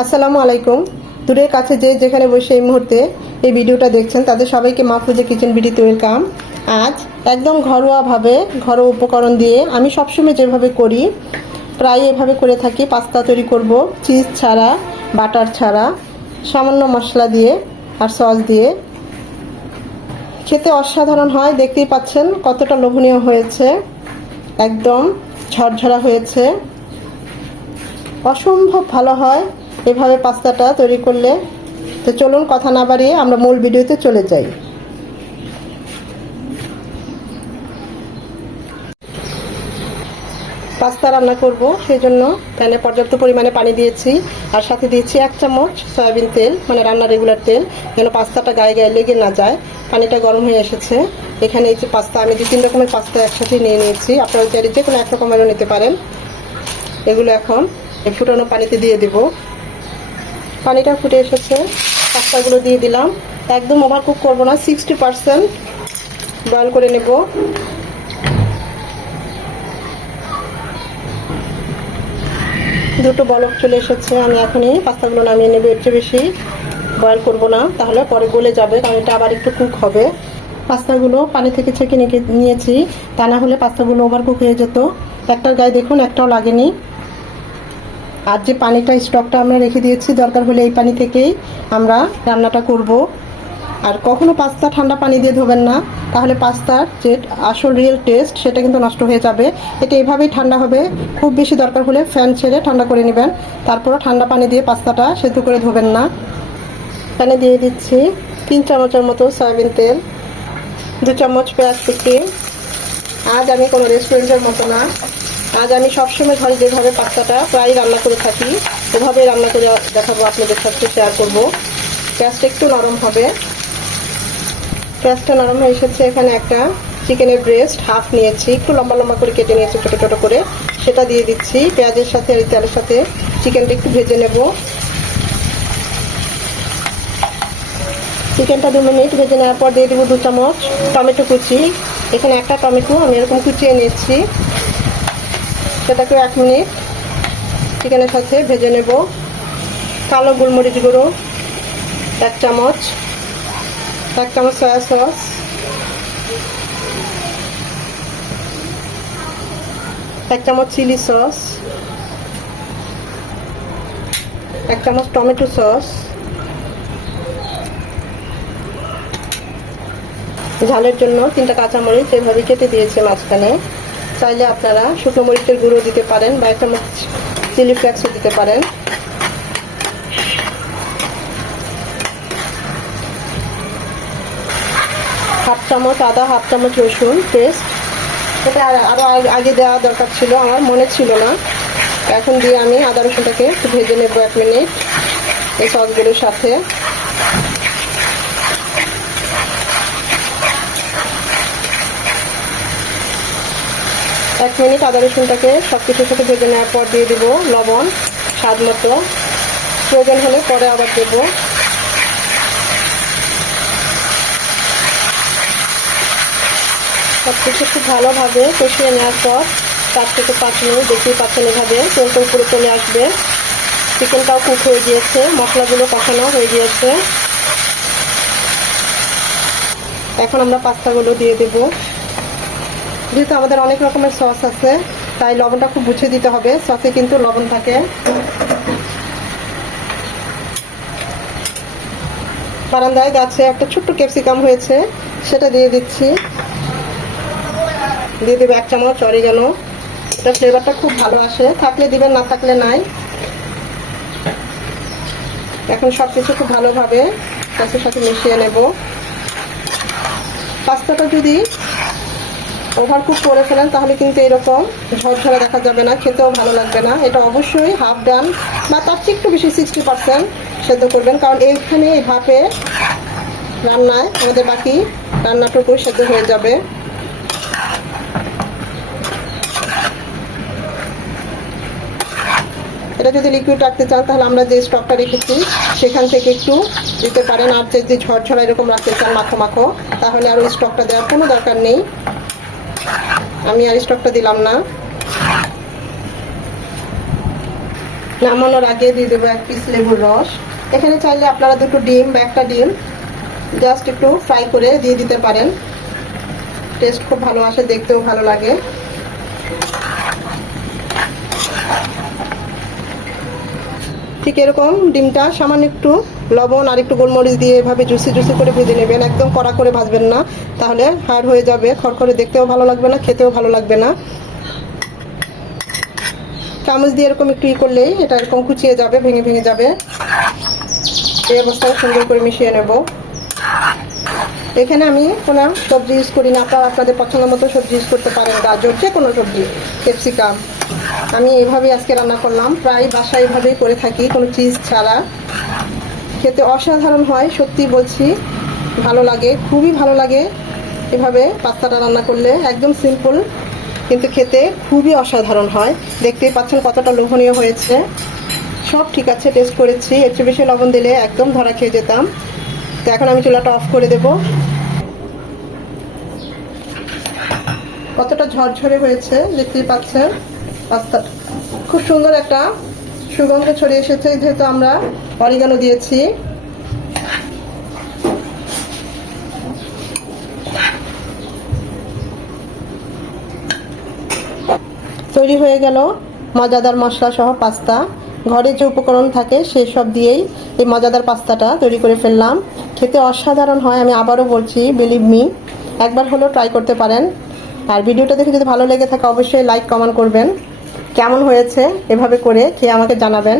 আসসালামু আলাইকুম। দূরের কাছে যে যেখানে বসে এই মুহূর্তে এই ভিডিওটা দেখছেন, তাদের সবাইকে মাহফুজে কিচেন ভিডিওতে ওয়েলকাম। আজ একদম ঘরোয়াভাবে ঘরোয়া উপকরণ দিয়ে আমি সবসময় যেভাবে করি প্রায় এভাবে করে থাকি। পাস্তা তৈরি করব, চিজ ছাড়া, বাটার ছাড়া, সামান্য মশলা দিয়ে আর সস দিয়ে। খেতে অসাধারণ হয়, দেখতেই পাচ্ছেন কতটা লোভনীয় হয়েছে। একদম ঝরঝরা হয়েছে। অসম্ভব ভালো হয় এভাবে পাস্তাটা তৈরি করলে তো চলুন কথা না বাড়িয়ে আমরা মূল ভিডিওতে চলে যাই। পাস্তা রান্না করব সেই জন্য প্যানে পর্যাপ্ত পরিমাণে পানি দিয়েছি, আর সাথে দিয়েছি এক চামচ সয়াবিন তেল মানে রান্নার রেগুলার তেল, যেন পাস্তাটা গায়ে গায়ে লেগে না যায়। পানিটা গরম হয়ে এসেছে। এখানে এই যে পাস্তা, আমি দু তিন রকমের পাস্তা একসাথে নিয়ে নিয়েছি। আপনারা চাইলে যে কোনো এক রকমেরও নিতে পারেন। এগুলো এখন ফুটানো পানিতে দিয়ে দেব। পানিটা ফুটে এসেছে। পাস্তাগুলো দিয়ে দিলাম। একদম ওভার কুক করব না সিক্সটি পারসেন্ট বয়েল করে নেব। দুটো বলক চলে এসেছে, আমি এখনই পাস্তাগুলো নামিয়ে নেব চেয়ে বেশি বয়েল করব না, তাহলে পরে গলে যাবে, কারণ এটা আবার একটু কুক হবে। পাস্তাগুলো পানি থেকে ছেঁকে নিয়েছি, তা না হলে পাস্তাগুলো ওভার কুক হয়ে যেত। একটার গায়ে দেখুন, একটাও লাগেনি। আর যে পানিটা স্টকটা আমরা রেখে দিয়েছি, দরকার হলে এই পানি থেকেই আমরা রান্নাটা করব। আর কখনো পাস্তা ঠান্ডা পানি দিয়ে ধোবেন না, তাহলে পাস্তার যে আসল রিয়েল টেস্ট সেটা কিন্তু নষ্ট হয়ে যাবে। এটা এভাবেই ঠান্ডা হবে। খুব বেশি দরকার হলে ফ্যান ছেড়ে ঠান্ডা করে নেবেন। তারপরও ঠান্ডা পানি দিয়ে পাস্তাটা সেদ্ধ করে ধোবেন না। এখানে দিয়ে দিচ্ছি তিন চামচের মতো সয়াবিন তেল, দু চামচ পেঁয়াজ কুচি। আজ আমি কোনো রেস্টুরেন্টের মতো না। আজ আমি সবসময় ঘরে যেভাবে পাস্তাটা প্রায় রান্না করে থাকি, ওভাবেই রান্না করে দেখাবো আপনাদের সাথে শেয়ার করব। পেঁয়াজটা একটু নরম হবে। পেঁয়াজটা নরম হয়ে এসেছে। এখানে একটা চিকেনের ব্রেস্ট হাফ নিয়েছি। একটু লম্বা লম্বা করে কেটে নিয়েছি, ছোটো ছোটো করে। সেটা দিয়ে দিচ্ছি। পেঁয়াজের সাথে আর তেলের সাথে চিকেনটা একটু ভেজে নেব। চিকেনটা দু মিনিট ভেজে নেওয়ার পর দিয়ে দেবো দু চামচ টমেটো কুচি। এখানে একটা টমেটো আমি এরকম কুচিয়ে নিয়েছি। সেটাকে এক মিনিট চিকেনের সাথে ভেজে নেব। কালো গোলমরিচ গুঁড়ো, এক চামচ এক চামচ সয়া সস এক চামচ চিলি সস এক চামচ টমেটো সস ঝালের জন্য তিনটা কাঁচামরিচ এভাবে কেটে দিয়েছে মাঝখানে। চাইলে আপনারা শুকনো মরিচের গুঁড়ো দিতে পারেন বা একটা চিলি ফ্লেক্সও দিতে পারেন। হাফ চামচ, আদা, হাফ চামচ রসুন, পেস্ট। এটা আরও আগে দেওয়া দরকার ছিল, আমার মনে ছিল না। এখন দিয়ে আমি আদা রসুনটাকে ভেজে নেব এক মিনিট এই সসগুলোর সাথে। এক মিনিট আদা রসুনটাকে সব কিছুর সাথে ভেজে নেওয়ার পর দিয়ে দেবো লবণ, স্বাদ মতো। প্রয়োজন হলে পরে আবার দেবো। সব কিছু খুব ভালোভাবে কষিয়ে নেওয়ার পর চার থেকে পাঁচ মিনিট দেখতেই পাচ্ছেন এভাবে তেলটা উপরে চলে আসবে। চিকেনটাও কুক হয়ে গিয়েছে, মশলাগুলো কষানো হয়ে গিয়েছে। এখন আমরা পাস্তাগুলো দিয়ে দেব। যেহেতু আমাদের অনেক রকমের সস আছে, তাই লবণটা খুব বুঝে দিতে হবে। সসে কিন্তু লবণ থাকে। বারান্দায় গাছে একটা ছোট্ট ক্যাপসিকাম হয়েছে, সেটা দিয়ে দিচ্ছি। দিয়ে দেবে এক চামচ অরিগানো। এটা ফ্লেভারটা খুব ভালো আসে। থাকলে দিবেন, না থাকলে নাই। এখন সব কিছু খুব ভালোভাবে সসের সাথে মিশিয়ে নেব। পাস্তাটা যদি ওভার কুক করে ফেলেন, তাহলে কিন্তু এরকম ঝরঝরা দেখা যাবে না, খেতেও ভালো লাগবে না। এটা অবশ্যই হাফ ডান বা তার চেয়ে একটু বেশি সিক্সটি পার্সেন্ট সেদ্ধ করবেন, কারণ এইখানে এই ভাপে রান্নায় আমাদের বাকি রান্নাটুকু সেদ্ধ হয়ে যাবে। এটা যদি লিকুইড রাখতে চান, তাহলে আমরা যে স্টকটা রেখেছি, সেখান থেকে একটু দিতে পারেন। আর যদি ঝরঝরা এরকম রাখতে চান মাখো মাখো, তাহলে আর ওই স্টকটা দেওয়ার কোনো দরকার নেই। আমি আর স্টকটা দিলাম না। নামানোর আগে দিয়ে দেবো এক পিস লেবুর রস। এখানে চাইলে আপনারা দুটো ডিম বা একটা ডিম জাস্ট একটু ফ্রাই করে দিয়ে দিতে পারেন। টেস্ট খুব ভালো আসে, দেখতেও ভালো লাগে। ঠিক এরকম ডিমটা সামান্য একটু লবণ আর একটু গোলমরিচ দিয়ে এভাবে জুসি জুসি করে ভেজে নেবেন। একদম কড়া করে ভাজবেন না, তাহলে হার্ড হয়ে যাবে। খড়খড়ে দেখতেও ভালো লাগবে না, খেতেও ভালো লাগবে না। চামচ দিয়ে এরকম একটু ই করলেই এটা এরকম কুচিয়ে যাবে, ভেঙে ভেঙে যাবে। এই অবস্থায় সুন্দর করে মিশিয়ে নেব। এখানে আমি কোনো সবজি ইউজ করি না, আপনারা আপনাদের পছন্দ মতো সবজি ইউজ করতে পারেন, গাজর যে কোনো সবজি, ক্যাপসিকাম। আমি এভাবেই আজকে রান্না করলাম। প্রায় বাসায় এভাবেই করে থাকি, কোনো চিজ ছাড়া। খেতে অসাধারণ হয়, সত্যি বলছি। ভালো লাগে, খুবই ভালো লাগে এভাবে পাস্তাটা রান্না করলে, একদম সিম্পল কিন্তু খেতে খুবই অসাধারণ হয়। দেখতেই পাচ্ছেন কতটা লোভনীয় হয়েছে। সব ঠিক আছে টেস্ট করেছি। এর চেয়ে বেশি লবণ দিলে একদম ধরা খেয়ে যেতাম। তো এখন আমি চুলাটা অফ করে দেব। কতটা ঝরঝরে হয়েছে, দেখতেই পাচ্ছেন পাস্তা খুব সুন্দর একটা সুগন্ধ ছড়িয়ে এসেছে, যেহেতু আমরা অরিগানো দিয়েছি। তৈরি হয়ে গেল মজাদার মশলা সহ পাস্তা। ঘরে যে উপকরণ থাকে সেই সব দিয়েই এই মজাদার পাস্তাটা তৈরি করে ফেললাম। খেতে অসাধারণ হয়, আমি আবারও বলছি বিলিভ মি একবার হলেও ট্রাই করতে পারেন। আর ভিডিওটা দেখে যদি ভালো লেগে থাকে, অবশ্যই লাইক কমেন্ট করবেন। কেমন হয়েছে? এভাবে করে খেয়ে আমাকে জানাবেন।